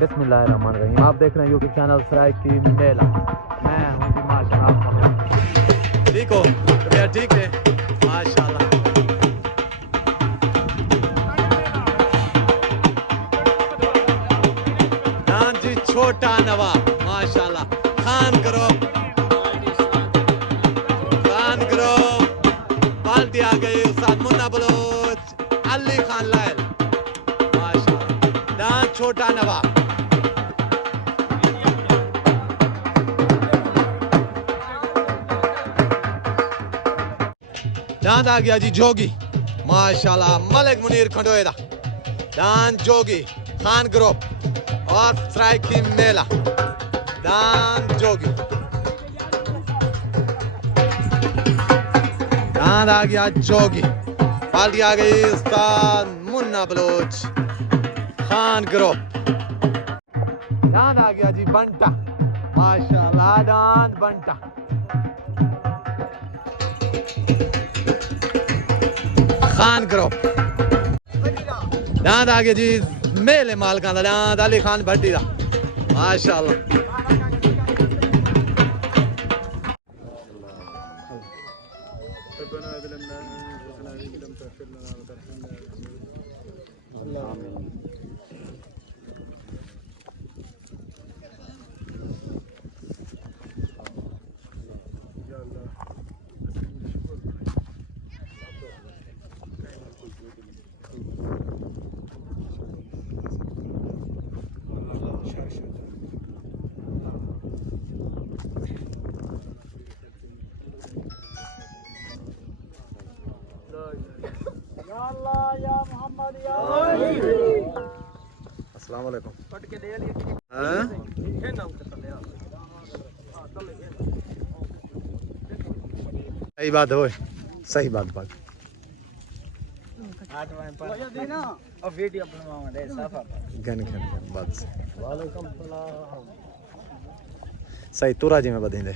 बिस्मिल्लाहिर्रहमानिर्रहीम। आप देख रहे हैं यूट्यूब चैनल सराइकी मेला। मैं हूं जी माशाल्लाह। ठीक हो भैया? ठीक है माशाल्लाह। हाँ जी, छोटा नवाब माशाल्लाह। खान करो बाल्टी आ गई। उस्ताद मुन्ना बलोच, अली खान लायल माशाल्लाह। डांस छोटा नवाब। डांस आ गया जी जोगी माशाल्लाह। मलिक मुनीर खंडोएदा डांस जोगी खान ग्रुप और सराइकी मेला डांस जोगी। डांस आ गया जोगी। बाल्टी आ गई उस्ताद Munna Bloch Khan group. Dance आ गया जी बंटा माशाल्लाह। Dance बंटा Khan group. डांस आ गया जी मेले मालकां दा डांस अली खान भट्टी दा माशाल्लाह। अस्सलाम वालेकुम। सही बात है, सही बात बात। सही तुरा जी में बदींदे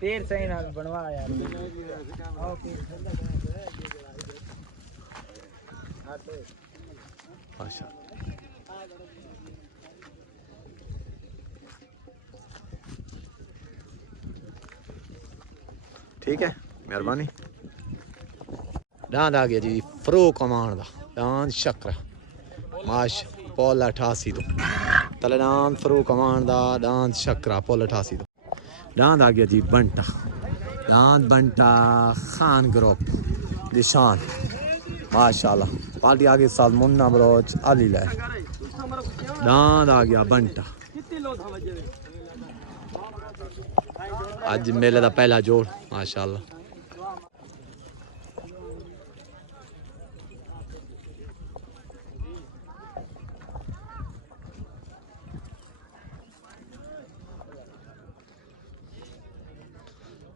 पेड़ सही ना बनवा यार। माशाल्लाह। ठीक है, मेहरबानी। डांस आ गया जी फरूक कमान दा डांस शक्र माश पोल 88 तो तले डांस फरूक कमान दा डांस शक्रा पोल 88 तो। डांस आ गया जी बंटा डांस बंटा खान ग्रुप निशान माशाल्लाह। पार्टी आ गई साल मुन्ना बलोच अली लाय। डांस आ गया बंटा। आज मेले दा पहला जोड़ माशाल्लाह।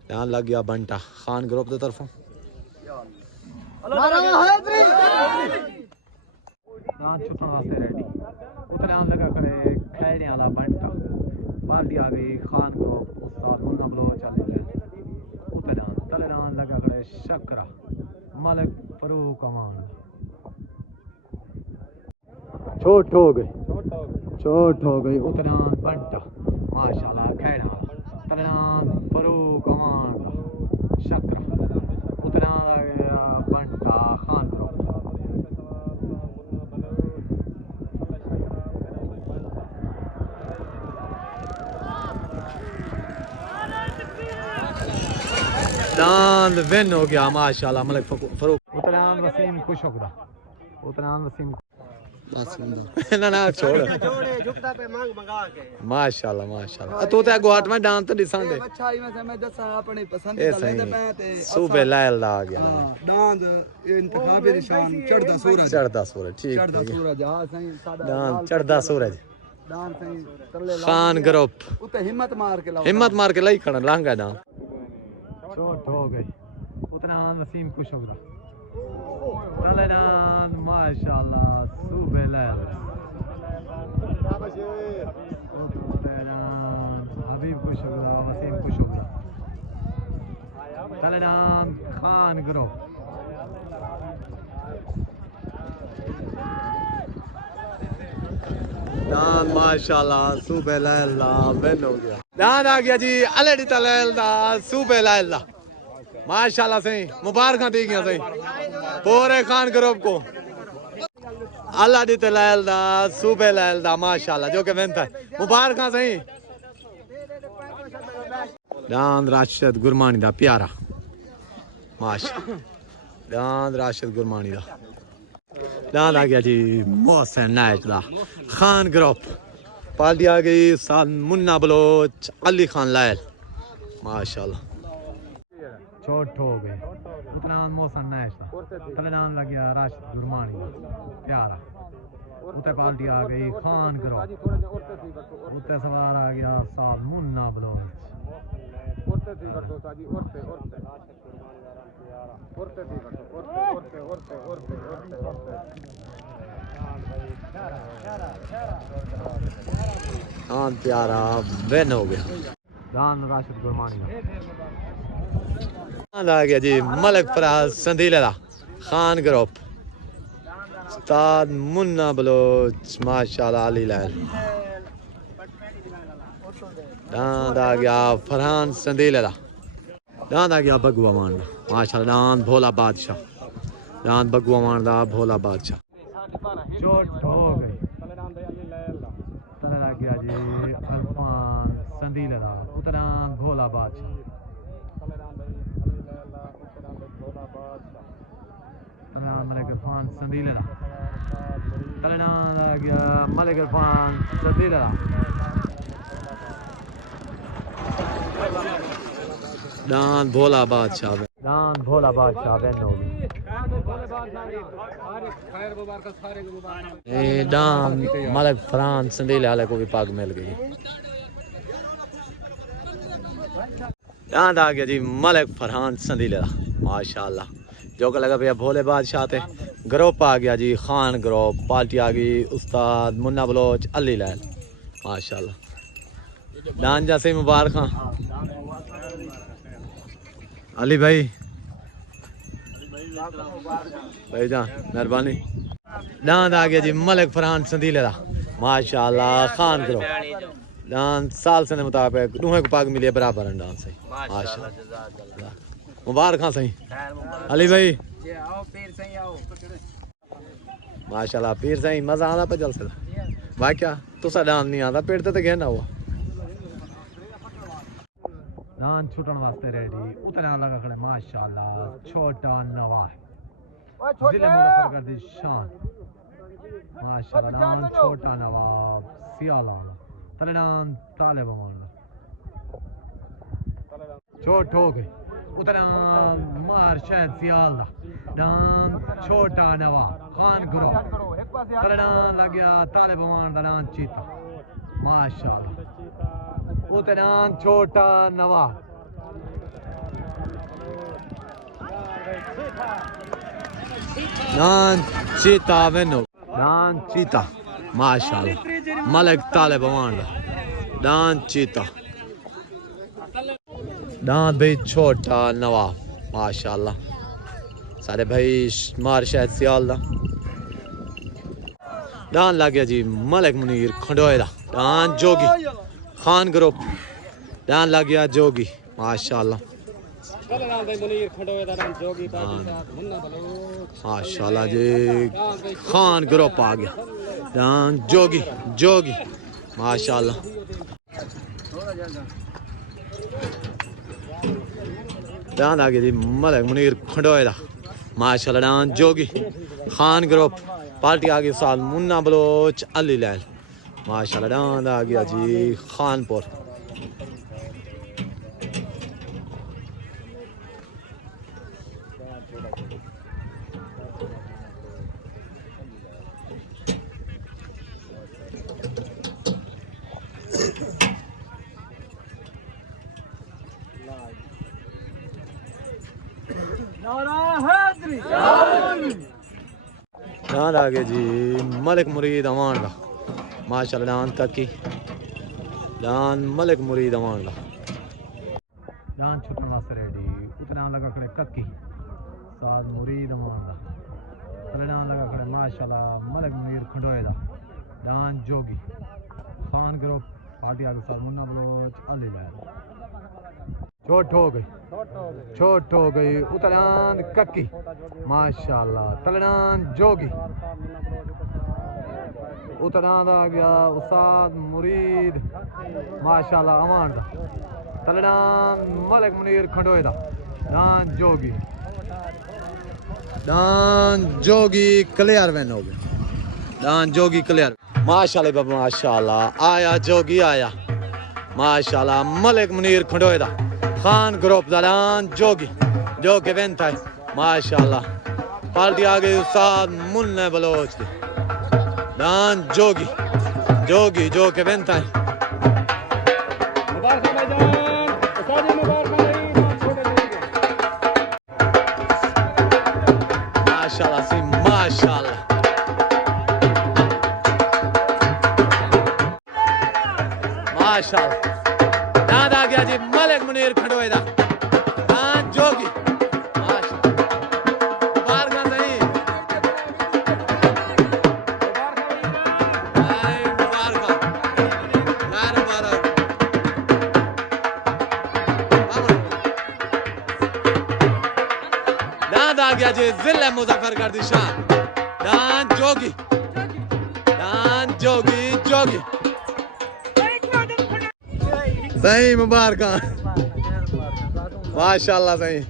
डांस लग गया बंटा खान ग्रुप की तरफों। डांस छुपन वास्ते रेडी। उतने डांस लगा खड़े खैड़े वाला बंटा। बाल्टी आ गई खान ग्रुप उस्ताद मुन्ना बलोच अली लाय। उतने डांस तले डांस लगा खड़े शक्रा मलिक फरूक अमान। छोट हो गई उतने डांस बंटा माशाल्लाह। खैड़ा तले डांस फरूक अमान शक्रा उतना बंटा खान ग्रुप। डांस विन हो गया माशाल्लाह मलिक फरूक। उतना वसीम खुश हो गया। उतना वसीम बस ना ना छोड़ झुकता पे मांग मंगा के माशाल्लाह माशाल्लाह। तू ते गुआट में डांस तो दिसान दे अच्छाई में से मैं दसा अपनी पसंद ए दा लेंदे पे ते सूबे लायल दा आ गया डांस इंतखाबी निशान चढ़दा सूरज ठीक चढ़दा सूरज। हां सही सादा डांस चढ़दा सूरज डांस सही तले खान ग्रुप उते हिम्मत मार के लाई खड़ा लांगा डांस। छोट हो गई उतना वसीम खुश हो गया। तले डांस माशाल्लाह सूबे लायल हबीब खुश हो गया वसीम खुश हो गया। तले डांस खान ग्रुप दान माशाल्लाह सुबह लैला बेन हो गया दान आ गया जी अलड़ी तलैला सुबह लैला माशाल्लाह सही मुबारक दी गया सही पूरे खान ग्रुप को अल्लाह दी तलैला सुबह लैला माशाल्लाह जो के बेन था मुबारक सही दान राशिद गुरमानी दा प्यारा माशाल्लाह दान राशिद गुरमानी दा दान आ गया जी मोहसिन नाइट दा खान ग्रुप पार्टी आ गई साथ मुन्ना बलोच अली खान लायल माशाल्लाह छोट हो गए उतना मोहसिन नाइट दा तले नाम लग गया राशिद गुरमानी दा प्यारा उते पार्टी आ गई खान ग्रुप उते सवार आ गया साथ मुन्ना बलोच दान प्यारा बेन हो गया दान राशिद गुरमानी दान आ गया जी मलिक फराज संधीले दा खान ग्रुप उस्ताद मुन्ना बलोच माशाल्लाह अली लाल दान आ गया फरहान संधीले दा दान आ गया बगुआ मान माशाल्लाह दान भोला बादशाह दान बगुआ मान दा भोला बादशाह चोट हो गई तले लग गया जी अरफान संधीले दा उतरान भोला बादशाह तले मलिक इरफान संधीले दा तले लग गया मलिक इरफान संधीले दा दान भोला बादशाह बेन हो गई दान मलिक फरहान संधीले वाले को भी पाग मिल गई दान आ गया जी मलिक फरहान संधीले दा माशाल्लाह जो कि लगा भैया भोले बादशाह थे ग्रुप आ गया जी खान ग्रुप पार्टी आ गई उस्ताद मुन्ना बलोच अली लाल माशाल्लाह दान जैसे मुबारक अली भाई जान मेहरबानी दान आ गया जी मलिक फरहान संधीले दा माशाल्लाह खान ग्रुप दान साल से मुताबिक दूहे को पाग मिले बराबर डांस सही माशाल्लाह मुबारक सही अली भाई माशाल्लाह पीर सही मजा आंदा पे जलसे भाई क्या तुसा डांस नहीं आंदा पेड़ ते गहना हुआ दान छुटन वास्ते रेडी उतना लगा खड़े माशाल्लाह छोटा नवा जिले मुजफ्फरगढ़ दी शान माशाल्लाह दान छोटा नवाब सियाला तले दान ताले बमान छोट हो गई उतना मार शायद सियाल दान छोटा नवा खान ग्रुप तले दान लग गया ताले बमान दान चीता माशाल्लाह उतना छोटा नवा दान चीता वेनो दान चीता माशाल्लाह मलिक ताले बवान दान चीता दान भाई छोटा नवा माशाल्लाह सारे भाई मार शायद सियाल दान लग गया जी मलिक मुनीर खंडोए दान जोगी खान ग्रुप दान लग गया जोगी माशाल्लाह माशाल्लाह जी खान ग्रुप आ गया दान जोगी जोगी माशाल्लाह दान आ गया जी मलिक मुनीर खंडोए माशाल्लाह दान जोगी खान ग्रुप पार्टी आ गई साल मुन्ना बलोच अली लाल माशाल्लाह दान आ गया जी खानपुर दान आ गया जी मलिक मुरीद अवान दा माशाल्लाह दान ककी दान मलिक मुरीद अवान दा दान छुटन वास्ते रेडी उतना लगा खड़े ककी साथ मुरीद अवान दा दान लगा खड़े माशाल्लाह मलिक मुनीर खंडोए दा डान जोगी खान ग्रुप पार्टी आगे साथ मुन्ना बलोच अली लैल छोट हो गई उतरान कक्की माशाल्लाह तलनान जोगी उतरान आ गया उस्ताद मुरीद माशाल्लाह अमान दा तलनान मलिक मुनीर खंडोए दा डान जोगी क्लियर वैन हो गया डान जोगी क्लियर माशाल्लाह बाबा माशाल्लाह आया जोगी आया माशाल्लाह मलिक मुनीर खंडोए दा खान ग्रुप दान जोगी जो के वेंट है माशाल्लाह पार्टी आ गई उस्ताद मुन्ना बलोच की दान जोगी जो के वेंट है माशाल्लाह सी माशाल्लाह माशाल्लाह दाद आ गया जी मलिक मुनीर खंडोए दा दान जोगी माशाल्लाह बार का नहीं बार का यार बार दाद आ गया जी जिला मुजफ्फरगढ़ दी शान दान जोगी सही मुबारक माशाल्लाह सही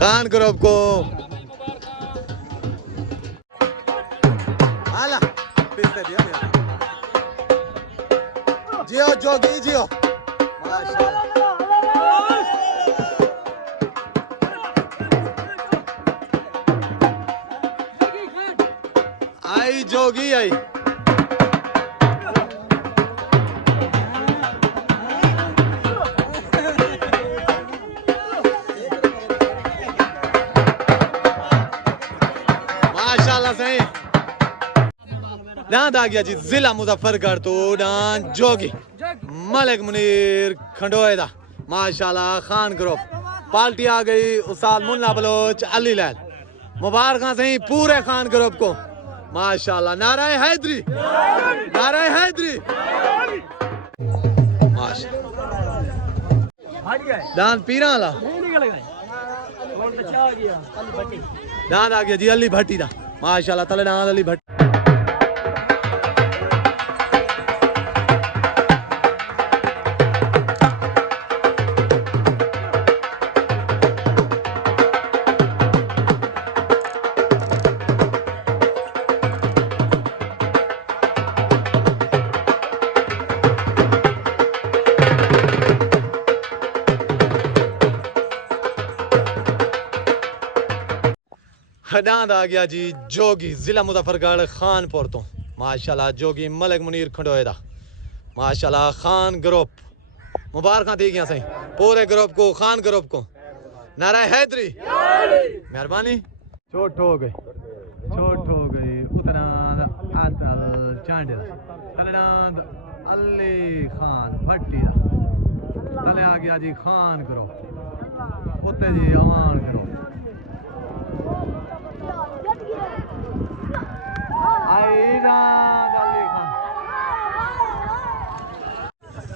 खान ग्रुप को आला जियो जोगी जियो माशाल्लाह आई जोगी आई माशाल्लाह सही दांत आ गया जी जिला मुजफ्फरगढ़ तो डान जोगी मलिक मुनीर खंडोए दा माशाल्लाह खान ग्रुप पार्टी आ गई उस्ताद मुन्ना बलोच अली लैल मुबारक सही पूरे खान ग्रुप को माशाल्लाह नाराए हैदरी दान पीरा वाला दान आ गया जी अली भट्टी दा माशाल्लाह तले दान अली भट्टी दांत आ गया जी जोगी जिला मुजफ्फरगढ़ खानपुर तो माशाल्लाह जोगी मलिक मुनीर खंडोए दा माशाल्लाह खान ग्रुप मुबारक दी गया सही पूरे ग्रुप को खान ग्रुप को नारा हैदरी मेहरबानी छोट हो गई उतरान आदल चांडल तलेनांद अली खान भट्टी दा तले आ गया जी खान ग्रुप उते जी अमान ग्रुप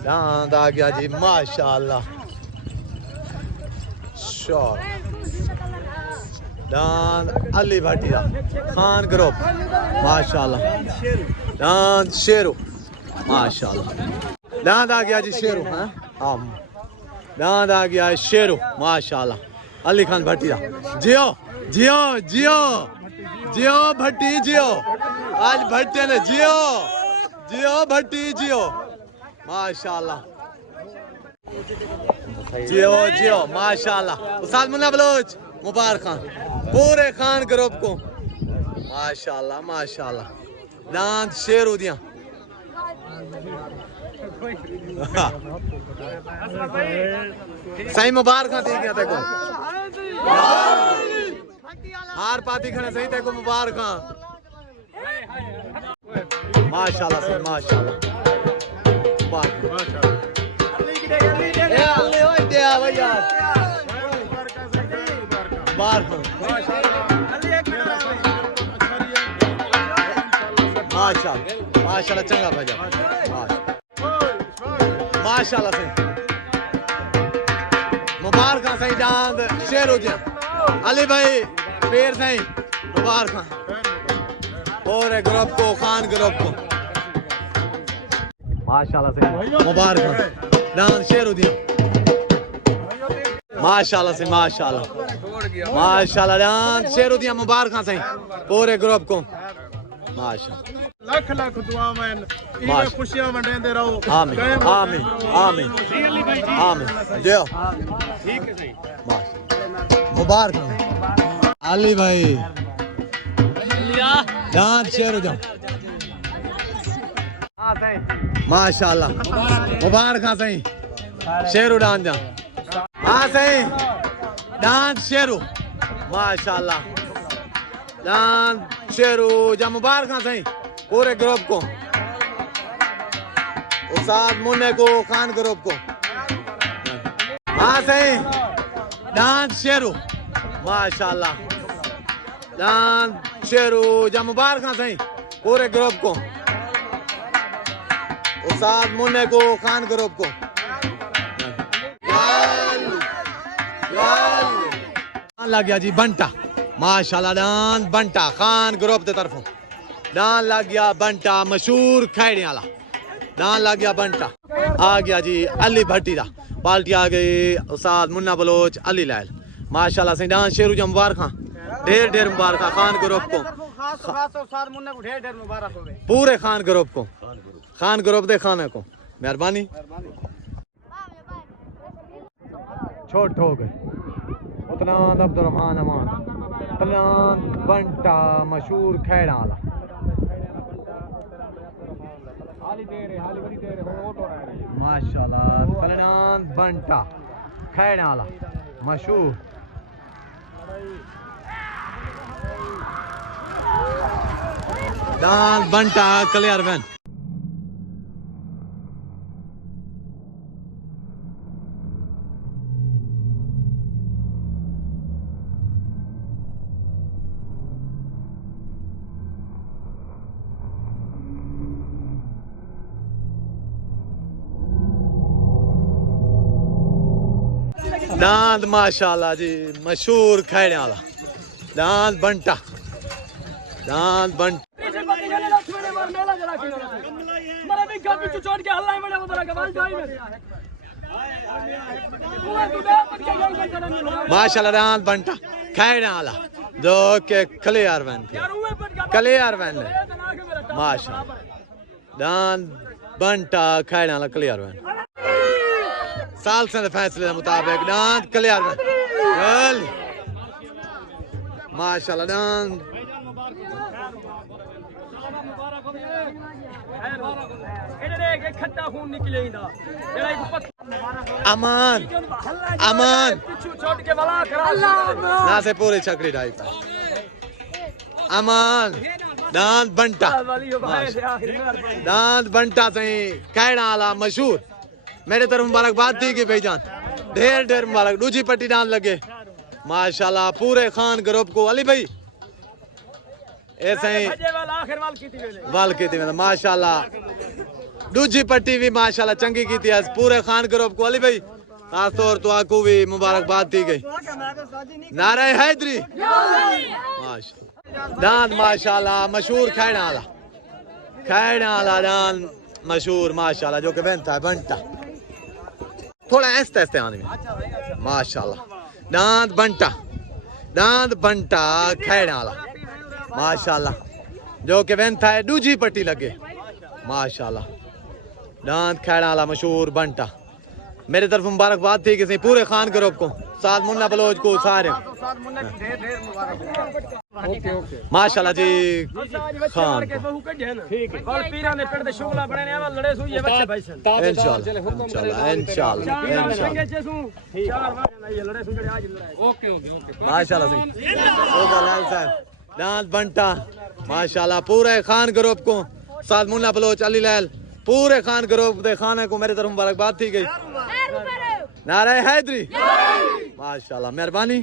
दांत आ गया जी माशाल्लाह शॉट दांत अली भाटिया खान ग्रुप माशाल्लाह दांत शेरू माशाल्लाह दांत आ गया जी शेरू हाँ दांत आ गया शेरू माशाल्लाह अली खान भाटिया जियो भट्टी जियो आज भट्टे ने जियो भट्टी जियो माशाल्लाह जियो माशाल्लाह उस्ताद मुन्ना बलोच मुबारक खान पूरे खान ग्रुप को माशाल्लाह दांत शेरू दिया सही मुबारक दी गया तेको हार पाती खड़े सही तेको मुबारक माशाल्लाह से माशाल्लाह बार माशाल्लाह माशाल्लाह चंगा भजा माशाल्लाह से मुबारक सही डांद शेर हो गया अली भाई पेर सही मुबारक और ग्रुप को खान ग्रुप को माशाल्लाह से मुबारक डांद शेर हो गया माशाल्लाह से माशाल्लाह माशाल्लाह डांद शेर हो गया मुबारक सही पूरे ग्रुप को माशाल्लाह लख लख दुआवां इने खुशियां वंडेंदे रहो आमीन आमीन आमीन आमीन जय ठीक है सही मुबारक अली भाई डांस शेर हो जाओ माशाल्लाह मुबारक सही शेरू डांस जा हाँ सही डांस शेरू माशाल्लाह डांस शेरू जा मुबारक सही पूरे ग्रुप को उस्ताद मुन्ने को खान ग्रुप को हाँ सही डांस शेरू माशाल्लाह डांस शेरू जा मुबारक सही पूरे ग्रुप को उस्ताद मुन्ने को खान ग्रुप को लग गया जी बंटा माशाल्लाह डांस बंटा खान ग्रुप की तरफों डांस लग गया बंटा मशहूर खैड़े वाला डांस लग गया बंटा आ गया जी अली भट्टी दा पार्टी आ गई उस्ताद मुन्ना बलोच अली लाल माशाल्लाह से डांस शेरू जा मुबारक ढेर ढेर मुबारक खान ग्रुप को पूरे खान ग्रुप को खान ग्रुप दे खाने को मेहरबानी छोट हो गए उतना अब्दुलरहमान अमान तलान बंटा मशहूर खैड़ा वाला माशाल्लाह तलान बंटा खैड़ा वाला मशहूर डांस बंटा क्लियर वैन डांस माशाल्लाह जी मशहूर खैड़े वाला डांस बंटा डांस बंटा माशाल्लाह डांस बंटा खैड़े वाला जो के क्लियर वैन माशाल्लाह डांस बंटा खैड़े वाला क्लियर वैन साल से फैसले के मुताबिक डांस क्लियर माशाल्लाह डांस अमान अमान ना से पूरी छकड़ी ढाई अमान डांस बंटा डांस बंटा सही खैड़ा वाला मशहूर मेरे तरफ मुबारकबाद थी कि भाईजान ढेर ढेर मुबारक दूजी पट्टी डांस लगे माशाल्लाह पूरे खान ग्रुप को अली भाई ऐसे ही वाल की थी माशाल्लाह दूजी पट्टी भी माशाल्लाह चंगी की थी पूरे खान ग्रुप को अली भाई खास तौर तो आपको भी मुबारकबाद दी गई नारे हैदरी माशाल्लाह डांस माशाल्लाह मशहूर खैड़ा वाला डांस मशहूर माशाल्लाह जो कि बनता है बंटा थोड़ा ऐसे ऐसे आने में माशाल्लाह डांस बंटा खैड़ा वाला माशाल्लाह जो कि बनता है दूजी पट्टी लगे माशाल्लाह डांस खैड़ा वाला मशहूर बंटा मेरे तरफ मुबारकबाद थी किसी पूरे खान ग्रुप को साथ मुन्ना बलोच को सारे माशाल्लाह जी खान इंशाल्लाह माशाल्लाह डांस बंटा माशाल्लाह पूरे खान ग्रुप को साथ मुन्ना बलोच अली लाल पूरे खान ग्रुप दे खाने को मेरे तरफ मुबारकबाद थी गई नारे हैदरी माशाल्लाह मेहरबानी।